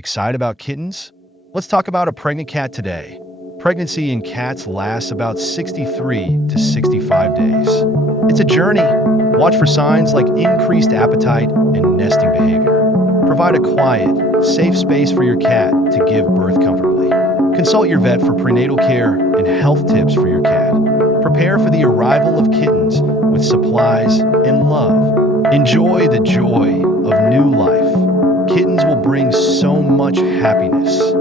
Excited about kittens? Let's talk about a pregnant cat today. Pregnancy in cats lasts about 63 to 65 days. It's a journey. Watch for signs like increased appetite and nesting behavior. Provide a quiet, safe space for your cat to give birth comfortably. Consult your vet for prenatal care and health tips for your cat. Prepare for the arrival of kittens with supplies and love. Enjoy the joy of new life. Kittens will bring so much happiness.